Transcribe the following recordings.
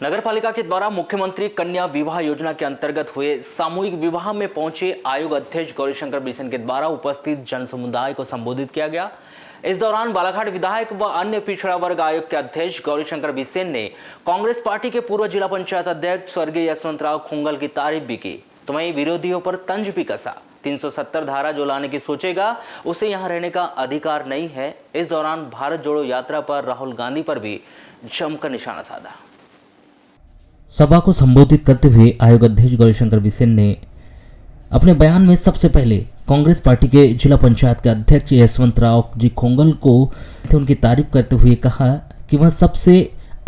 नगर पालिका के द्वारा मुख्यमंत्री कन्या विवाह योजना के अंतर्गत हुए सामूहिक विवाह में पहुंचे आयोग अध्यक्ष गौरीशंकर बिसेन के द्वारा उपस्थित जन समुदाय को संबोधित किया गया। इस दौरान बालाघाट विधायक व अन्य पिछड़ा वर्ग आयोग के अध्यक्ष गौरीशंकर बिसेन ने कांग्रेस पार्टी के पूर्व जिला पंचायत अध्यक्ष स्वर्गीय यशवंतराव खुंगल की तारीफ भी की तो वहीं विरोधियों पर तंज भी कसा। 370 धारा जो लाने की सोचेगा उसे यहाँ रहने का अधिकार नहीं है। इस दौरान भारत जोड़ो यात्रा पर राहुल गांधी पर भी जमकर निशाना साधा। सभा को संबोधित करते हुए आयोग अध्यक्ष गौरीशंकर बिसेन ने अपने बयान में सबसे पहले कांग्रेस पार्टी के जिला पंचायत के अध्यक्ष यशवंतराव जी खुंगल को उनकी तारीफ करते हुए कहा कि वह सबसे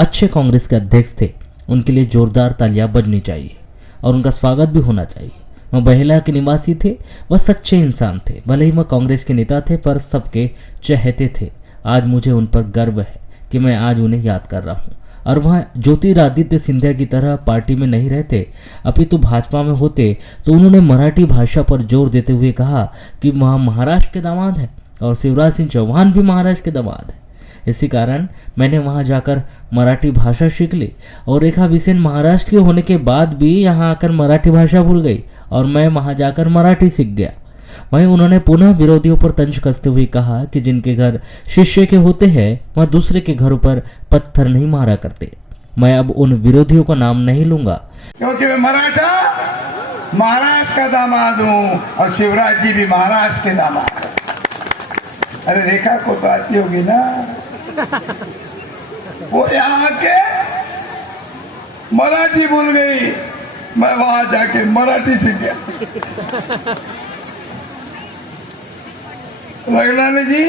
अच्छे कांग्रेस के अध्यक्ष थे। उनके लिए जोरदार तालियां बजनी चाहिए और उनका स्वागत भी होना चाहिए। वह बहेला के निवासी थे, वह सच्चे इंसान थे। भले ही वह कांग्रेस के नेता थे पर सबके चहेते थे। आज मुझे उन पर गर्व है कि मैं आज उन्हें याद कर रहा हूँ। और वह ज्योतिरादित्य सिंधिया की तरह पार्टी में नहीं रहते, अपितु भाजपा में होते तो उन्होंने मराठी भाषा पर जोर देते हुए कहा कि वह महाराष्ट्र के दामाद हैं और शिवराज सिंह चौहान भी महाराष्ट्र के दामाद हैं। इसी कारण मैंने वहां जाकर मराठी भाषा सीख ली और रेखा बिसेन महाराष्ट्र के होने के बाद भी यहां आकर मराठी भाषा भूल गई और मैं वहां जाकर मराठी सीख गया। वहीं उन्होंने पुनः विरोधियों पर तंज कसते हुए कहा कि जिनके घर शिष्य के होते हैं वह दूसरे के घरों पर पत्थर नहीं मारा करते। मैं अब उन विरोधियों का नाम नहीं लूंगा क्योंकि मैं मराठा महाराष्ट्र का दामाद हूँ और शिवराज जी भी महाराष्ट्र के दामाद हैं। अरे रेखा को तो आती होगी ना, वो यहाँ के मराठी भूल गई, मैं वहां जाके मराठी सीख गया। रघुनाथ जी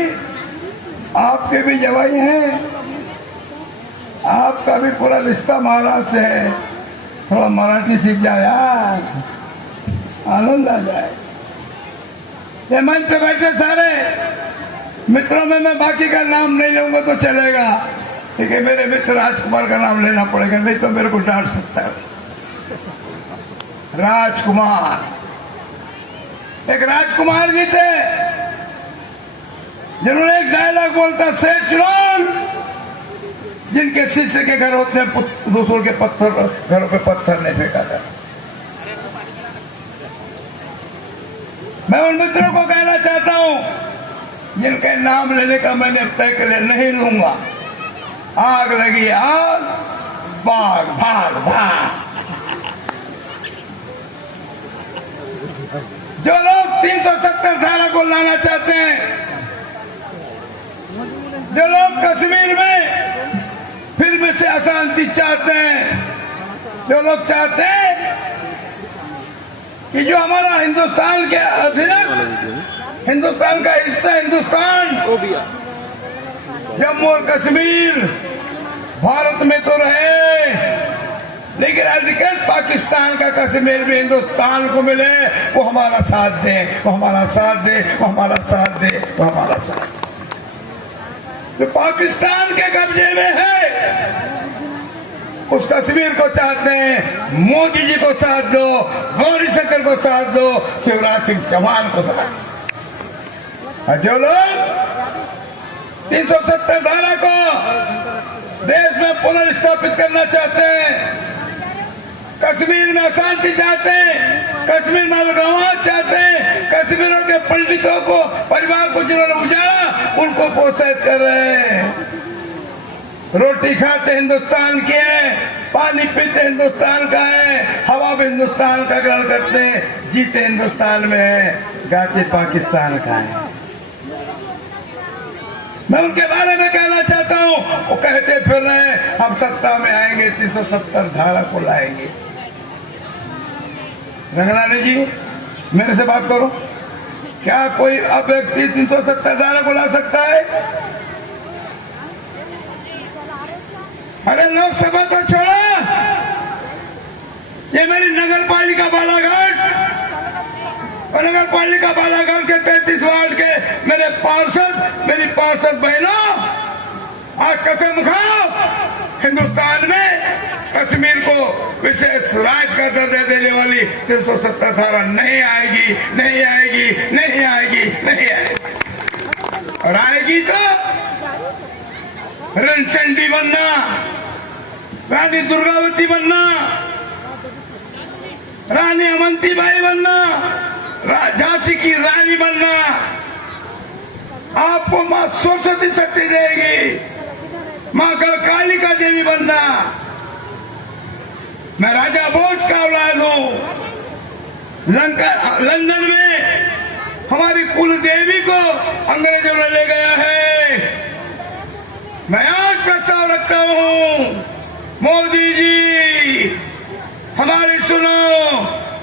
आपके भी जवाई हैं, आपका भी पूरा रिश्ता महाराष्ट्र से है। थोड़ा मराठी सीख जाओ यार, आनंद आ जाए। ये मंच पे बैठे सारे मित्रों में मैं बाकी का नाम नहीं लूंगा तो चलेगा, ठीक है। मेरे मित्र राजकुमार का नाम लेना पड़ेगा, नहीं तो मेरे को डांट सकता है। राजकुमार, एक राजकुमार जी थे जिन्होंने एक डायलॉग बोलता, सेठ चुनाव जिनके शिष्य के घर होते हैं दूसरों के घरों पे पत्थर नहीं फेंका था। मैं उन मित्रों को कहना चाहता हूं जिनके नाम लेने का मैंने तय कर नहीं लूंगा। आग लगी आग, भाग भाग भाग। जो लोग 370 धारा को लाना चाहते हैं, जो लोग कश्मीर में फिर से अशांति चाहते हैं, जो लोग चाहते हैं कि जो हमारा हिंदुस्तान के अधीनस्थ, हिंदुस्तान का हिस्सा हिंदुस्तान, जम्मू और कश्मीर भारत में तो रहे, लेकिन अधिकतर पाकिस्तान का कश्मीर भी हिंदुस्तान को मिले, वो हमारा साथ दे, वो हमारा साथ दे, वो हमारा साथ दे, वो हमारा साथ। जो पाकिस्तान के कब्जे में है उस कश्मीर को चाहते हैं, मोदी जी को साथ दो, गौरीशंकर को साथ दो, शिवराज सिंह चौहान को साथ दो। जो लोग 370 धारा को देश में पुनर्स्थापित करना चाहते हैं, कश्मीर में अशांति चाहते हैं, कश्मीर में अलगाव चाहते हैं, कश्मीरों के पंडितों को, परिवार को जिन्होंने उजाड़ा उनको प्रोत्साहित कर रहे हैं। रोटी खाते हिंदुस्तान की है, पानी पीते हिंदुस्तान का है, हवा भी हिंदुस्तान का ग्रहण करते हैं, जीते हिंदुस्तान में है, गाते पाकिस्तान का है। मैं उनके बारे में कहना चाहता हूं, वो कहते फिर रहे हैं हम सत्ता में आएंगे 370 धारा को लाएंगे। रंगलानी जी मेरे से बात करो, क्या कोई अब व्यक्ति 370 धारा को ला सकता है? अरे लोकसभा तो छोड़ा, ये मेरी नगर पालिका बालाघाट और नगर पालिका बालाघाट के 33 वार्ड के मेरे पार्षद, मेरी पार्षद बहनों, आज कसम खाओ हिंदुस्तान में कश्मीर को विशेष राज्य का दर्जा देने वाली 370 धारा नहीं आएगी, नहीं आएगी, नहीं आएगी, नहीं आएगी। और आएगी तो रणचंडी बनना, रानी दुर्गावती बनना, रानी अवंतीबाई बनना, झांसी की रानी बनना, आपको मां सरस्वती शक्ति देगी, मां कालिका देवी बनना। मैं राजा भोज का औलाद हूं। लंदन में हमारी कुल देवी को अंग्रेजों ने ले गया है। मैं आज प्रस्ताव रखता हूं, मोदी जी हमारी सुनो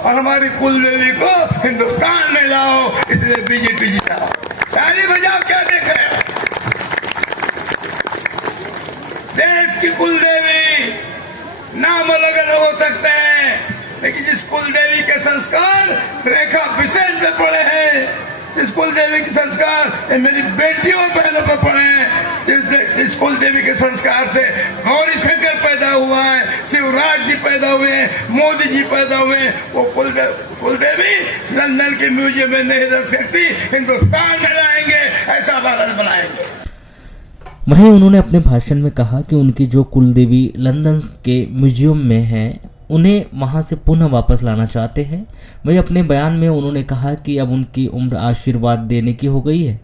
और हमारी कुल देवी को हिंदुस्तान में लाओ, इसलिए बीजेपी जिताओ। ताली बजाओ, क्या देख रहे हो? देश की कुल देवी नाम अलग अलग हो सकते हैं, लेकिन जिस कुल देवी के संस्कार रेखा विशेष पे पड़े हैं, जिस कुल देवी के संस्कार मेरी बेटियों और बहनों पे पड़े हैं, जिस कुल देवी के संस्कार से गौरी शंकर पैदा हुआ है, शिवराज जी पैदा हुए हैं, मोदी जी पैदा हुए हैं, वो कुल देवी लंदन के म्यूजियम में नहीं रह सकती, हिंदुस्तान में लाएंगे, ऐसा भारत बनाएंगे। वहीं उन्होंने अपने भाषण में कहा कि उनकी जो कुल देवी लंदन के म्यूजियम में है, उन्हें वहां से पुनः वापस लाना चाहते हैं। वहीं अपने बयान में उन्होंने कहा कि अब उनकी उम्र आशीर्वाद देने की हो गई है।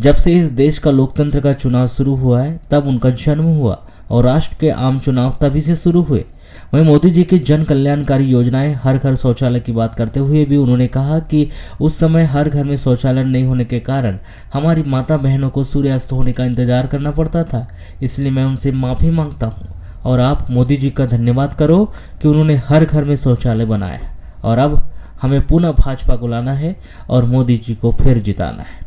जब से इस देश का लोकतंत्र का चुनाव शुरू हुआ है, तब उनका जन्म हुआ और राष्ट्र के आम चुनाव तभी से शुरू हुए। वहीं मोदी जी की जन कल्याणकारी योजनाएं, हर घर शौचालय की बात करते हुए भी उन्होंने कहा कि उस समय हर घर में शौचालय नहीं होने के कारण हमारी माता बहनों को सूर्यास्त होने का इंतजार करना पड़ता था। इसलिए मैं उनसे माफ़ी मांगता हूँ और आप मोदी जी का धन्यवाद करो कि उन्होंने हर घर में शौचालय बनाया और अब हमें पुनः भाजपा को लाना है और मोदी जी को फिर जिताना है।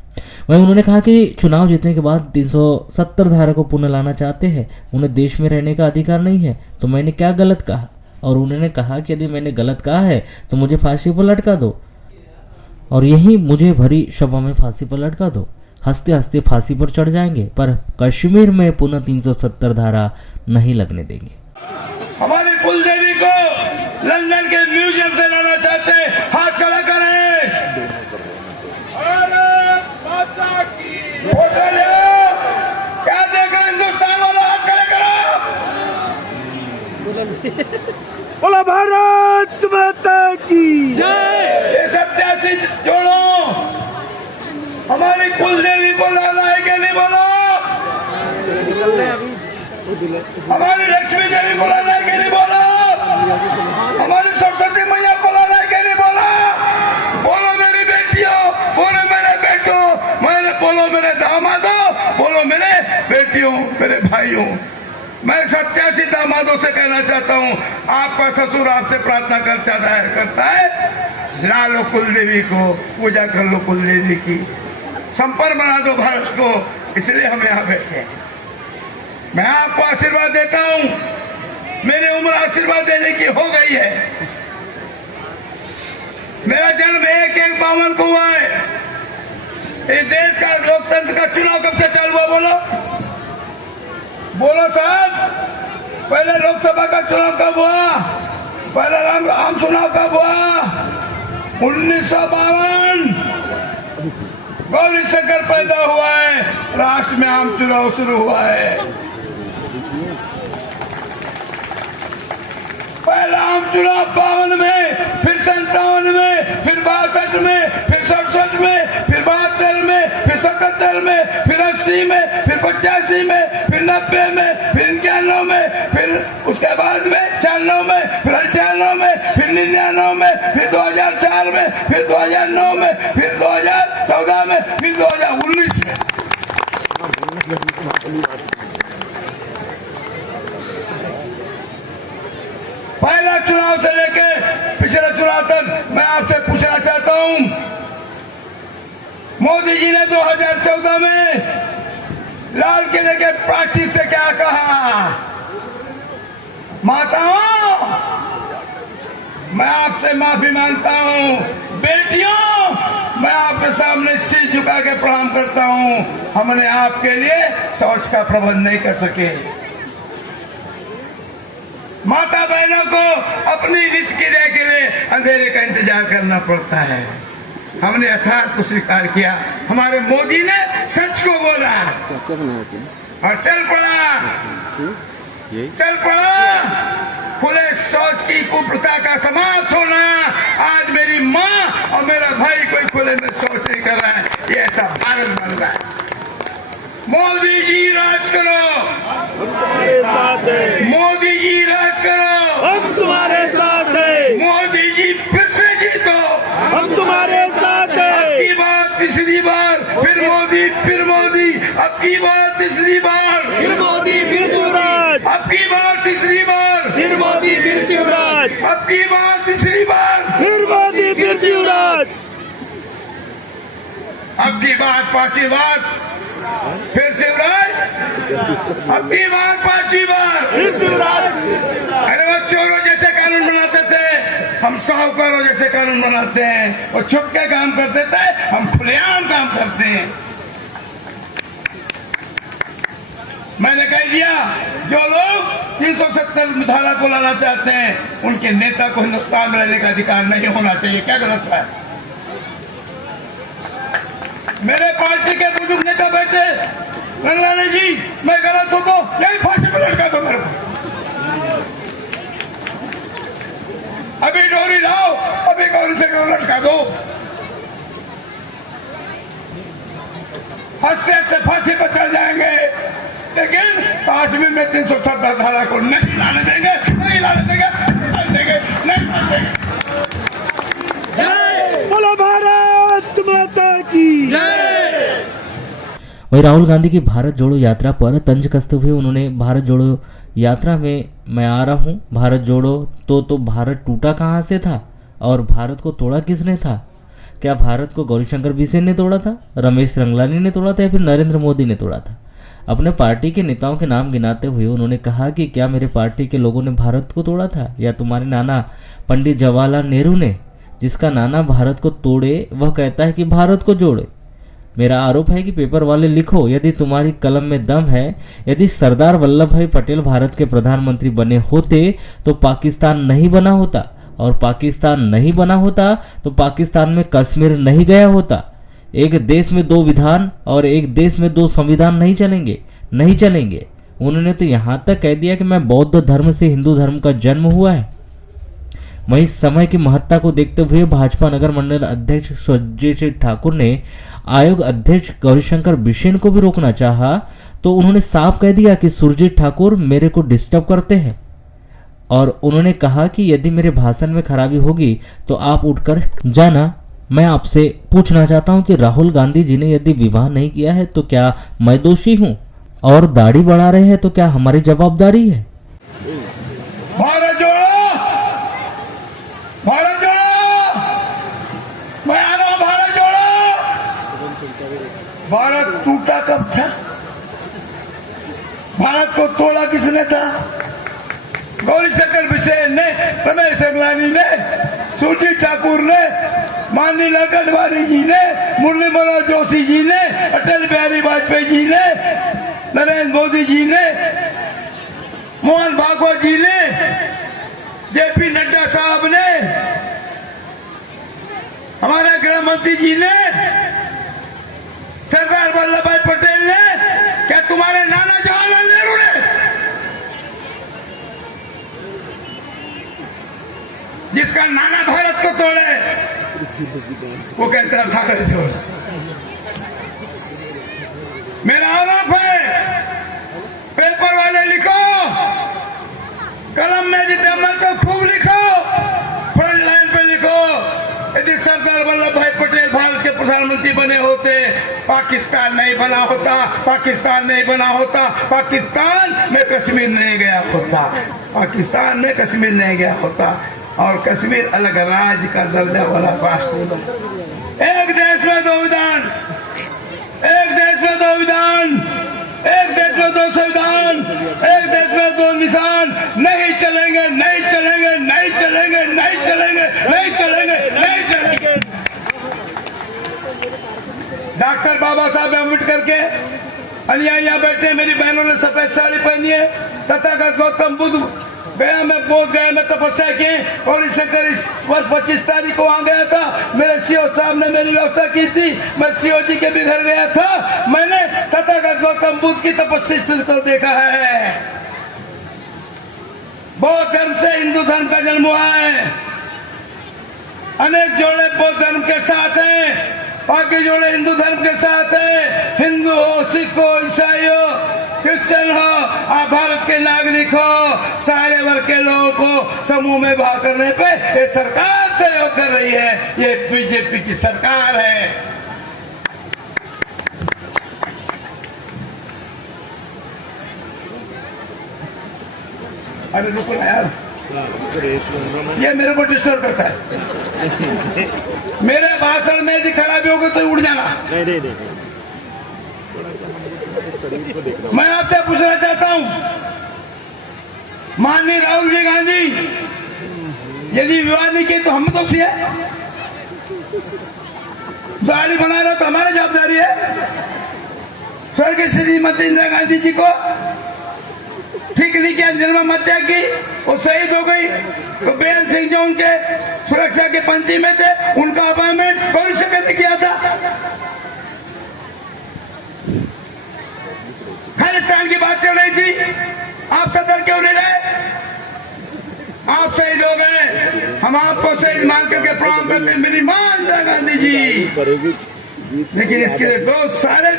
वहीं उन्होंने कहा कि चुनाव जीतने के बाद 370 धारा को पुनः लाना चाहते हैं, उन्हें देश में रहने का अधिकार नहीं है, तो मैंने क्या गलत कहा? और उन्होंने कहा कि यदि मैंने गलत कहा है तो मुझे फांसी पर लटका दो और यही मुझे भरी सभा में फांसी पर लटका दो। हंसते हंसते फांसी पर चढ़ जाएंगे, पर कश्मीर में पुनः 370 धारा नहीं लगने देंगे। हमारी कुल देवी को लंदन के म्यूजियम से लाना चाहते हैं, हाथ खड़ा करें। फोटो ले, क्या देखो हिंदुस्तान वालों, हाथ खड़े करो। बोला भारत माता की जय। ये 87 जोड़ो, हमारी कुल देवी को लाना है कि नहीं बोलो? हमारी लक्ष्मी देवी को लाना है कि नहीं बोलो? हमारी सरस्वती मैया को लाना है कि नहीं बोलो? बोलो मेरी बेटियों, बोलो मेरे बेटों, बोलो मेरे दामादों, बोलो मेरे बेटियों, मेरे भाइयों। मैं 87 दामादों से कहना चाहता हूँ, आपका ससुर आपसे प्रार्थना करता है, ला लो कुल देवी को, पूजा कर लो कुल देवी की, संपन्न बना दो भारत को। इसलिए हम यहाँ बैठे हैं। मैं आपको आशीर्वाद देता हूँ, मेरी उम्र आशीर्वाद देने की हो गई है। मेरा जन्म 1/1/52 को हुआ है। इस देश का लोकतंत्र का चुनाव कब से चालू हुआ? बोलो साहब, पहले लोकसभा का चुनाव कब हुआ? पहला आम चुनाव कब हुआ? 1952 गौरी शंकर पैदा हुआ है, राष्ट्र में आम चुनाव शुरू हुआ है। पहला आम चुनाव 52 में, फिर 57 में, फिर 62 में, फिर 67 में, फिर 72 में, फिर 77 में, फिर 80 में, फिर 85 में, फिर 90 में, फिर 91 में, फिर उसके बाद में 96 में, फिर 98 में, फिर 99 में, फिर 2004 में, फिर 2009 में, फिर 2014 में, फिर 2019 में। पहला चुनाव से लेके पिछले चुनाव तक मैं आपसे पूछना चाहता हूं, मोदी जी ने 2014 में लाल किले के प्राचीर से क्या कहा? माताओं, मैं आपसे माफी मांगता हूं। बेटियों, मैं आपके सामने सिर झुका के प्रणाम करता हूं। हमने आपके लिए शौच का प्रबंध नहीं कर सके। माता बहनों को अपनी रित क्रिया के लिए अंधेरे का इंतजार करना पड़ता है। हमने यथार्थ को स्वीकार किया। हमारे मोदी ने सच को बोला और चल पड़ा की कुप्रथा का समाप्त होना। आज मेरी माँ और मेरा भाई कोई खुले में शौच नहीं कर रहा है, ये ऐसा भारत बन रहा है। मोदी जी राज करो, हम तुम्हारे साथ हैं, मोदी जी राज करो, हम तुम्हारे साथ हैं, मोदी जी फिर से जीतो, हम तुम्हारे साथ हैं। अब की बार तीसरी बार, फिर मोदी, फिर मोदी, अब की बार तीसरी बार, फिर मोदी फिर शिवराज, अब की बार तीसरी बार, फिर मोदी फिर शिवराज, अब की बार तीसरी बार, फिर मोदी फिर शिवराज, अब की बार पांचवी बार, फिर शिवराज, अब की बार पांचवी बार, फिर शिवराज। अरे वो चोरों जैसे कानून बनाते थे, हम साहूकारों जैसे कानून बनाते हैं। वो छुप के काम करते थे, हम खुलेआम काम करते हैं। मैंने कह दिया, जो लोग 370 धारा को लाना चाहते हैं, उनके नेता को हिंदुस्तान में रहने का अधिकार नहीं होना चाहिए। क्या गलत है? मेरे पार्टी के बुजुर्ग नेता बैठे, रंगलानी जी, मैं गलत हूं तो यही फांसी पर लटका दो मेरे को। अभी डोरी लाओ, अभी गौरी से लटका दो। हंसते हंसते फांसी पर चढ़ जाएंगे, लेकिन कश्मीर में 370 धारा को नहीं लाने देंगे, नहीं लाने देंगे, नहीं देंगे, नहीं लाने देंगे। बोलो भारत माता की जय। वहीं राहुल गांधी की भारत जोड़ो यात्रा पर तंज कसते हुए उन्होंने भारत जोड़ो यात्रा में मैं आ रहा हूँ, भारत जोड़ो तो भारत टूटा कहाँ से था और भारत को तोड़ा किसने था? क्या भारत को गौरीशंकर बिसेन ने तोड़ा था, रमेश रंगलानी ने तोड़ा था या फिर नरेंद्र मोदी ने तोड़ा था? अपने पार्टी के नेताओं के नाम गिनाते हुए उन्होंने कहा कि क्या मेरे पार्टी के लोगों ने भारत को तोड़ा था या तुम्हारे नाना पंडित जवाहरलाल नेहरू ने? जिसका नाना भारत को तोड़े वह कहता है कि भारत को जोड़े। मेरा आरोप है कि पेपर वाले लिखो, यदि तुम्हारी कलम में दम है, यदि सरदार वल्लभ भाई पटेल भारत के प्रधानमंत्री बने होते तो पाकिस्तान नहीं बना होता, और पाकिस्तान नहीं बना होता तो पाकिस्तान में कश्मीर नहीं गया होता। एक देश में दो विधान और एक देश में दो संविधान नहीं चलेंगे, नहीं चलेंगे। उन्होंने तो यहाँ तक कह दिया कि मैं बौद्ध धर्म से हिंदू धर्म का जन्म हुआ है। वहीं समय की महत्ता को देखते हुए भाजपा नगर मंडल अध्यक्ष सुरजीत सिंह ठाकुर ने आयोग अध्यक्ष गौरीशंकर बिसेन को भी रोकना चाहा, तो उन्होंने साफ कह दिया कि सुरजीत ठाकुर मेरे को डिस्टर्ब करते हैं, और उन्होंने कहा कि यदि मेरे भाषण में खराबी होगी तो आप उठकर जाना। मैं आपसे पूछना चाहता हूं कि राहुल गांधी जी ने यदि विवाह नहीं किया है तो क्या मैं दोषी हूं, और दाढ़ी बढ़ा रहे हैं तो क्या हमारी जवाबदारी है? भारत जोड़ो, भारत जोड़ो, मैं आ रहा हूं, भारत जोड़ो। भारत टूटा कब था? भारत को तोड़ा किसने था? गौरीशंकर बिसेन ने, रमेश रंगलानी ने, सुरजीत ठाकुर ने, माननीय लाल अडवाणी जी ने, मुरली मनोहर जोशी जी ने, अटल बिहारी वाजपेयी जी ने, नरेंद्र मोदी जी ने, मोहन भागवत जी ने, जेपी नड्डा साहब ने, हमारे गृह मंत्री जी ने, सरदार वल्लभ भाई पटेल ने, क्या तुम्हारे नाना जवाहरलाल नेहरू ने? जिसका नाना भारत को तोड़े वो कहता है भारत जोड़। मेरा आरोप है, पेपर वाले लिखो, कलम में जितने अमल को खूब लिखो, फ्रंट लाइन पे लिखो। यदि सरदार वल्लभ भाई पटेल भारत के प्रधानमंत्री बने होते, पाकिस्तान नहीं बना होता, पाकिस्तान नहीं बना होता, पाकिस्तान में कश्मीर नहीं गया होता, पाकिस्तान में कश्मीर नहीं गया होता, और कश्मीर अलग राज्य का दर्जा वाला राष्ट्र नहीं बना। एक देश में दो विधान, एक देश में दो विधान, एक देश में दो संविधान, एक देश में दो निशान नहीं चलेंगे, नहीं चलेंगे, नहीं चलेंगे, नहीं चलेंगे, नहीं चलेंगे, नहीं चलेंगे। डॉक्टर बाबा साहब अम्बेडकर के अनुयायी बैठे, मेरी बहनों ने सफेद साड़ी पहनी है, तथागत गौतम बुद्ध गया में बोध गया में तपस्या की, और शंकर इस वर्ष 25 तारीख को वहां गया था। मेरे सीओ साहब ने मेरी व्यवस्था की थी, मैं सीओ जी के भी घर गया था। मैंने तथागत गौतम बुद्ध की तपस्या कर देखा है। बौद्ध धर्म से हिंदू धर्म का जन्म हुआ है। अनेक जोड़े बौद्ध धर्म के साथ हैं, बाकी जोड़े हिंदू धर्म के साथ हैं। हिंदू हो, सिख हो, ईसाई हो, क्रिश्चियन हो, आप भारत के नागरिक हो, सारे वर्ग के लोगों को समूह में भाग करने पे ये सरकार सहयोग कर रही है। ये बीजेपी की सरकार है। अरे रुको ना यार, ये मेरे को डिस्टर्ब करता है। मेरे भाषण में यदि खराबी होगी तो उड़ जाना। मैं आपसे पूछना चाहता हूं, माननीय राहुल जी गांधी यदि विवाद नहीं किए तो हम दोषी है? गाड़ी बना रहे तो हमारी जवाबदारी है। स्वर्गीय श्रीमती इंदिरा गांधी जी को ठीक नहीं किया, निर्मम हत्या की, वो शहीद हो गई। तो बेअंत सिंह जो उनके सुरक्षा के पंक्ति में थे, उनका अपॉइंटमेंट कौन से ने किया था? खालिस्तान की बात चल रही थी, आप सदर क्यों नहीं रहे? आप शहीद हो गए, हम आपको शहीद मान करके प्रणाम करते हैं, मेरी मां इंदिरा गांधी जी। लेकिन इसके लिए दो सारे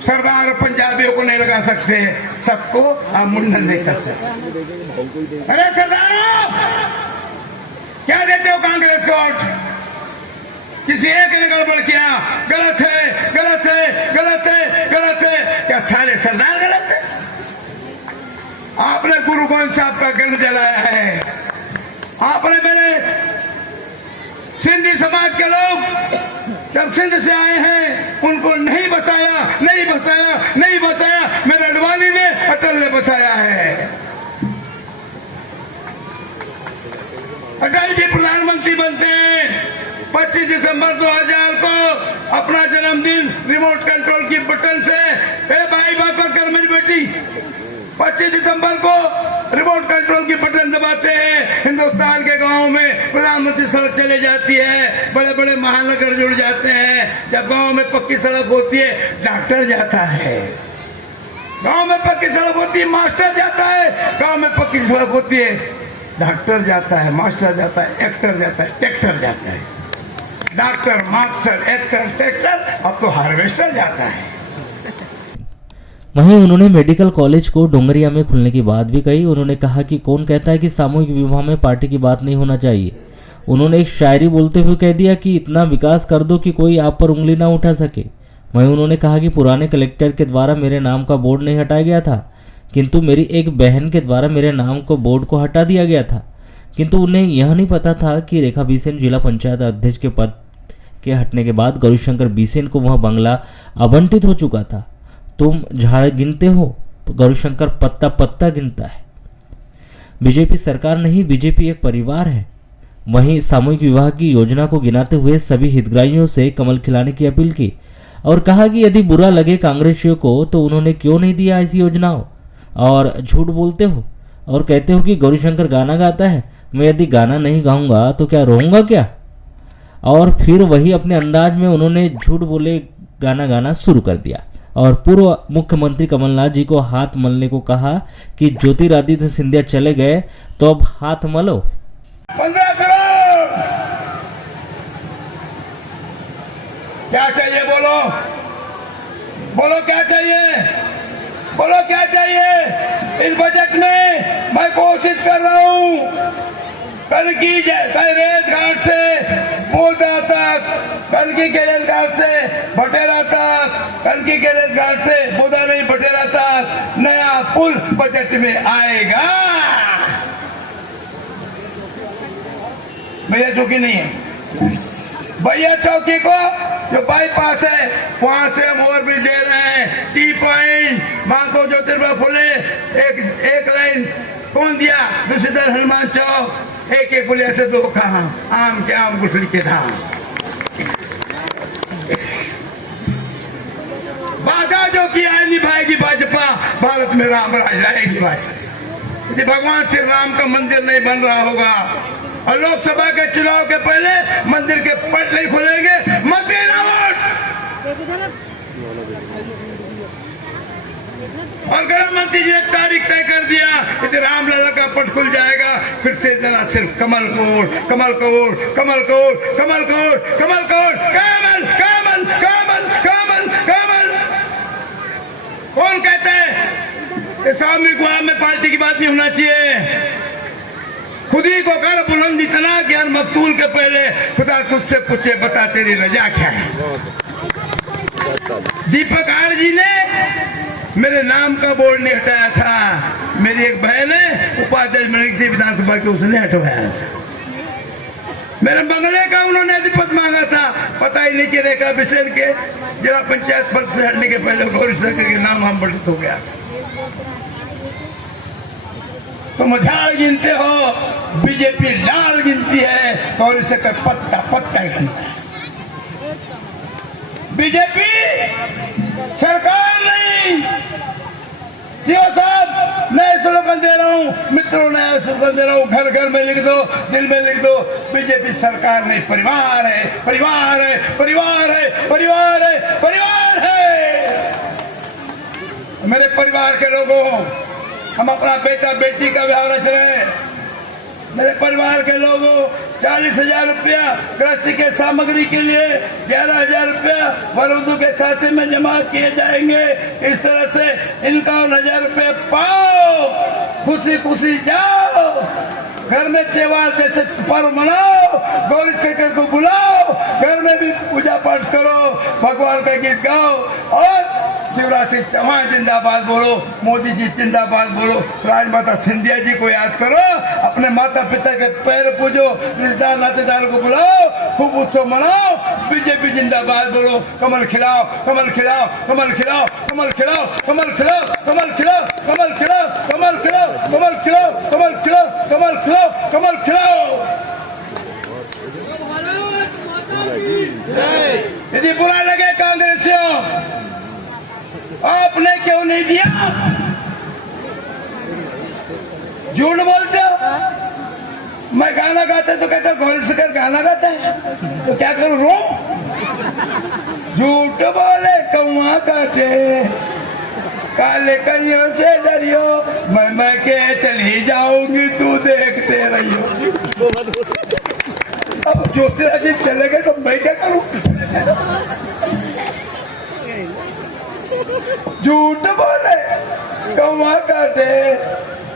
सरदार और पंजाबियों को नहीं लगा सकते, सबको आप मुंडन नहीं कर सकते। अरे सरदारों, क्या देते हो कांग्रेस को? किसी एक ने गड़बड़ किया, गलत है, गलत है, गलत है, गलत है, क्या सारे सरदार गलत है? आपने गुरु गोविंद साहब का गल जलाया है। आपने मेरे सिंधी समाज के लोग जब सिंध से आए हैं उनको नहीं बसाया, नहीं बसाया, नहीं बसाया। मेरे अडवाणी ने, अटल ने बसाया है। अटल जी प्रधानमंत्री बनते हैं 25 दिसंबर 2000 को, अपना जन्मदिन रिमोट कंट्रोल की बटन से, ए भाई बात मत कर मेरी बेटी, 25 दिसंबर को रिमोट कंट्रोल की बटन दबाते हैं। हिंदुस्तान के गांव में प्रधानमंत्री सड़क चले जाती है, बड़े बड़े महानगर जुड़ जाते हैं। जब गांव में पक्की सड़क होती है, डॉक्टर जाता है। गांव में पक्की सड़क होती है, मास्टर जाता है। गांव में पक्की सड़क होती है, डॉक्टर जाता है, मास्टर जाता है, एक्टर जाता है, ट्रैक्टर जाता है। डॉक्टर, मास्टर, एक्टर, ट्रैक्टर, अब तो हार्वेस्टर जाता है। वहीं उन्होंने मेडिकल कॉलेज को डोंगरिया में खुलने की बात भी कही। उन्होंने कहा कि कौन कहता है कि सामूहिक विवाह में पार्टी की बात नहीं होना चाहिए। उन्होंने एक शायरी बोलते हुए कह दिया कि इतना विकास कर दो कि कोई आप पर उंगली ना उठा सके। वहीं उन्होंने कहा कि पुराने कलेक्टर के द्वारा मेरे नाम का बोर्ड नहीं हटाया गया था, किंतु मेरी एक बहन के द्वारा मेरे नाम को बोर्ड को हटा दिया गया था। किंतु उन्हें यह नहीं पता था कि रेखा बिसेन जिला पंचायत अध्यक्ष के पद के हटने के बाद गौरीशंकर बिसेन को वह बंगला आवंटित हो चुका था। तुम झाड़ गिनते हो, गौरीशंकर पत्ता पत्ता गिनता है। बीजेपी सरकार नहीं, बीजेपी एक परिवार है। वहीं सामूहिक विवाह की योजना को गिनाते हुए सभी हितग्राहियों से कमल खिलाने की अपील की और कहा कि यदि बुरा लगे कांग्रेसियों को तो उन्होंने क्यों नहीं दिया ऐसी योजनाओं। और झूठ बोलते हो और कहते हो कि गौरीशंकर गाना गाता है। मैं यदि गाना नहीं गाऊंगा तो क्या रहूंगा क्या? और फिर वही अपने अंदाज में उन्होंने झूठ बोले गाना गाना शुरू कर दिया और पूर्व मुख्यमंत्री कमलनाथ जी को हाथ मलने को कहा कि ज्योतिरादित्य सिंधिया चले गए तो अब हाथ मलो। 15 करोड़ क्या चाहिए? बोलो, बोलो क्या चाहिए? बोलो क्या चाहिए? इस बजट में मैं कोशिश कर रहा हूं, कनकी रेल घाट से बोधा तक, कनकी के रेल घाट से भटेरा तक, कनकी के रेल घाट से बोधा नहीं भटेरा तक नया पुल बजट में आएगा। भैया चौकी नहीं है, भैया चौकी को जो बाईपास है वहां से हम और भी दे रहे हैं। टी पॉइंट, मांको ज्योतिर्बा फुले, एक लाइन कौन दिया? दूसरी तरफ हनुमान चौक, एक एक पुलिया से दो कहा, आम के आम गुठली के धाम। वादा जो किया है निभाएगी भाजपा, भारत में राम राज लाएगी भाई। यदि भगवान श्री राम का मंदिर नहीं बन रहा होगा और लोकसभा के चुनाव के पहले मंदिर के पट नहीं खुलेंगे, मत देना वोट। और गृह मंत्री जी ने तारीख तय कर दिया कि रामलला का पट खुल जाएगा। फिर से जरा सिर्फ कमल कोट, कमल कोट, कमल कोट, कमल कोट, कमल कोट, कमल कमल कमल कमल कमल। कौन कहता है कि सामूहिक विवाह में पार्टी की बात नहीं होना चाहिए? खुद ही को कर बुलंद इतना कि हर मकतूल के पहले खुदा तुझसे पूछे बता तेरी रजा क्या है। दीपक आर जी ने मेरे नाम का बोर्ड नहीं हटाया था, मेरी एक बहन है उपाध्यक्ष बनी थी विधानसभा की, उसने हटवाया था। मेरे बंगले का उन्होंने अधिपत मांगा था, पता ही नहीं कि रेखा बिसेन के जिला पंचायत पद से हटने के पहले गौरी शंकर के नाम हम बढ़ित हो गया। तुम झाड़ गिनते हो, बीजेपी लाल गिनती है, गौरी शंकर पत्ता पत्ता गिनता है। बीजेपी सरकार नहीं। सीओ साहब नए स्लोगन दे रहा हूँ, मित्रों नया स्लोगन दे रहा हूँ, घर घर में लिख दो, दिल में लिख दो, बीजेपी सरकार नहीं, परिवार है, परिवार है, परिवार है, परिवार है, परिवार है। मेरे परिवार के लोगों, हम अपना बेटा बेटी का विवाह रच रहे हैं। मेरे परिवार के लोगों 40,000 रुपया कृषि के सामग्री के लिए 11,000 रुपया वरुदू के खाते में जमा किए जाएंगे। इस तरह से 51,000 रुपये पाओ, खुशी खुशी जाओ, घर में त्योहार जैसे पर्व मनाओ, गौरी शंकर को बुलाओ, घर में भी पूजा पाठ करो, भगवान का गीत गाओ और शिवराज सिंह चौहान जिंदाबाद बोलो, मोदी जी जिंदाबाद बोलो, राजमाता सिंधिया जी को याद करो, अपने माता पिता के पैर पूजो, रिश्तेदार नातेदार को बुलाओ, खूब उत्सव मनाओ, बीजेपी जिंदाबाद बोलो, कमल खिलाओ, कमल खिलाओ, कमल खिलाओ, कमल खिलाओ, कमल खिलाओ, कमल खिलाओ, कमल खिलाओ, कमल खिलाओ, कमल खिलाओ, कमल खिलाओ, कमल खिलाओ, कमल खिलाओ। यदि बुरा लगे कांग्रेसियों, आपने क्यों नहीं दिया? झूठ बोलते हो। मैं गाना गाता तो कहता गौरी शंकर गाना गाता है, तो क्या करूं, रो? झूठ बोले कौआ काटे, काले कहियों से डरियो, मैं के चली जाऊंगी तू देखते रहियो। अब ज्योतिरादित्य चले गए तो मैं क्या करूं? झूठ बोले कौआ काटे,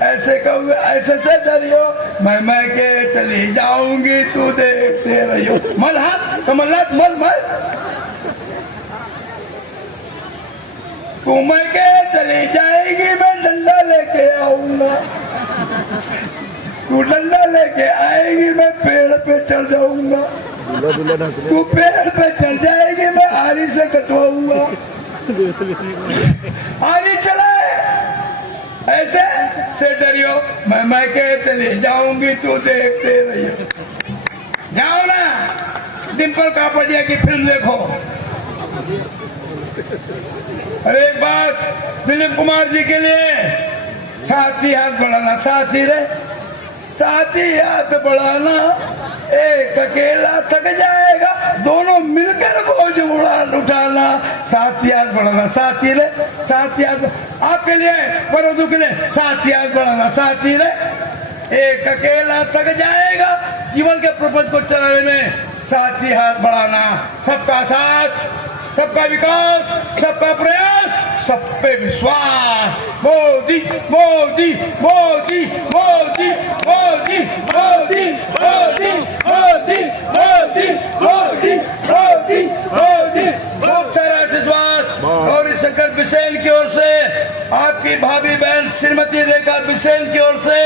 ऐसे कौए ऐसे से डरियो, मैं के चली जाऊंगी तू देखते रहियो। मल हाथ कमलनाथ मल मल, तू मैं के चली जाएगी, मैं डंडा लेके आऊंगा, तू डंडा लेके आएगी, मैं पेड़ पे चढ़ जाऊंगा, तू पेड़ पे चढ़ जाएगी, मैं आरी से कटवाऊंगा, आरी चलाए ऐसे से डरियो, मैं के चली जाऊंगी तू देखते रहियो। जाओ ना डिम्पल कापड़िया की फिल्म देखो। अरे एक बात दिलीप कुमार जी के लिए, साथी हाथ बढ़ाना, साथी रे साथी हाथ बढ़ाना, एक अकेला थक जाएगा, दोनों मिलकर बोझ उठाना, साथी हाथ बढ़ाना, साथी रे साथी हाथ, आपके लिए बरोदू के लिए साथी हाथ बढ़ाना, साथी रे एक अकेला थक जाएगा, जीवन के प्रपंच को चलाने में साथी हाथ बढ़ाना, सबका साथ, सबका विकास, सबका प्रयास, सब पे विश्वास। मोदी मोदी मोदी मोदी मोदी मोदी मोदी मोदी मोदी मोदी मोदी मोदी। बहुत सारा आशीर्वाद गौरी शंकर बिसेन की ओर से, आपकी भाभी बहन श्रीमती रेखा बिसेन की ओर से,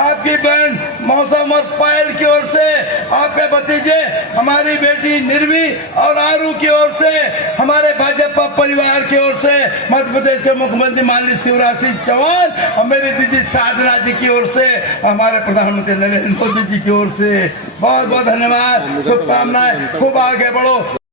आपकी बहन मौसम और पायल की ओर से, आपके भतीजे हमारी बेटी निर्वी और आरू की ओर से, हमारे भाजपा परिवार की ओर से, मध्य प्रदेश के मुख्यमंत्री माननीय शिवराज सिंह चौहान और मेरी दीदी साधना जी की ओर से, हमारे प्रधानमंत्री नरेंद्र मोदी जी की ओर से बहुत बहुत धन्यवाद, शुभकामनाएं, खूब आगे बढ़ो।